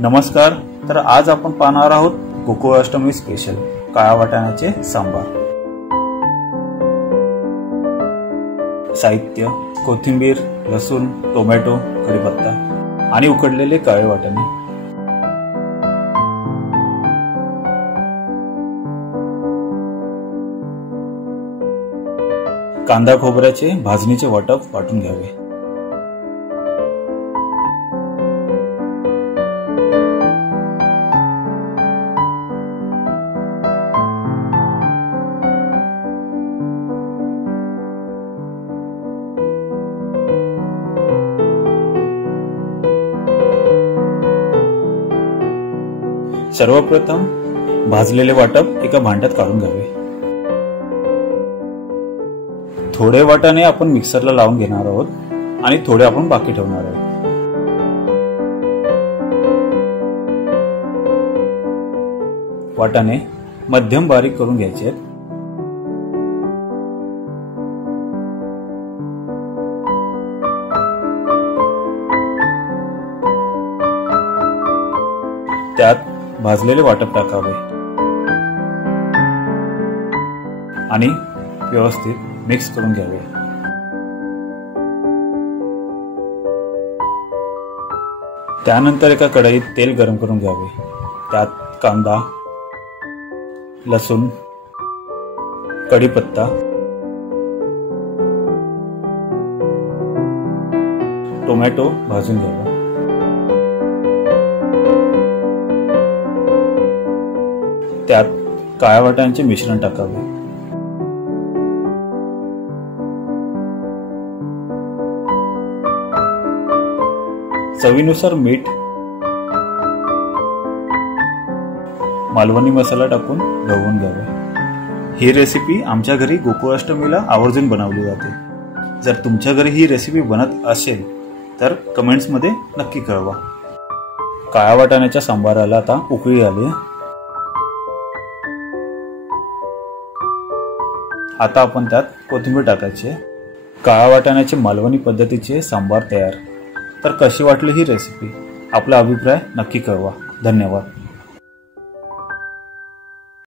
नमस्कार. तर आज आपण पाहणार आहोत गोकुळाष्टमी स्पेशल काळ्या वाटाण्याचे सांबार. साहित्य: कोथिंबीर, लसूण, टोमॅटो, कढीपत्ता आणि उकडलेले काळे वाटाणे. कांदा खोबऱ्याचे भाजणीचे वाटप वाटून घ्यावे. सर्वप्रथम भाजलेले वाटप एका भांड्यात काढून घ्यावे. थोडे वाटाणे आपण मिक्सरला लावून घेणार आहोत आणि थोडे आपण बाकी ठेवणार आहोत. वाटाणे मध्यम बारीक करून घ्यायचे आहेत. त्यात भाजलेले वाटप टाकावे आणि व्यवस्थित मिक्स करून घ्यावे. त्यानंतर एका कढईत तेल गरम करून घ्यावे. त्यात कांदा, लसूण, कढीपत्ता, टोमॅटो भाजून घ्यावा. त्यात काळ्या वाटाण्याचे मिश्रण टाकावे. चवीनुसार मीठ, मालवणी मसाला टाकून ढवळून घ्यावे. ही रेसिपी आमच्या घरी गोकुळाष्टमीला आवर्जून बनवली जाते. जर तुमच्या घरी ही रेसिपी बनत असेल तर कमेंट्समध्ये नक्की कळवा. काळ्या वाटाण्याच्या सांबाराला आता उकळी आली. आता आपण त्यात कोथिंबीर टाकायची. काळ्या वाटाण्याचे मालवणी पद्धतीचे सांबार तयार. तर कशी वाटली ही रेसिपी? आपला अभिप्राय नक्की कळवा. धन्यवाद.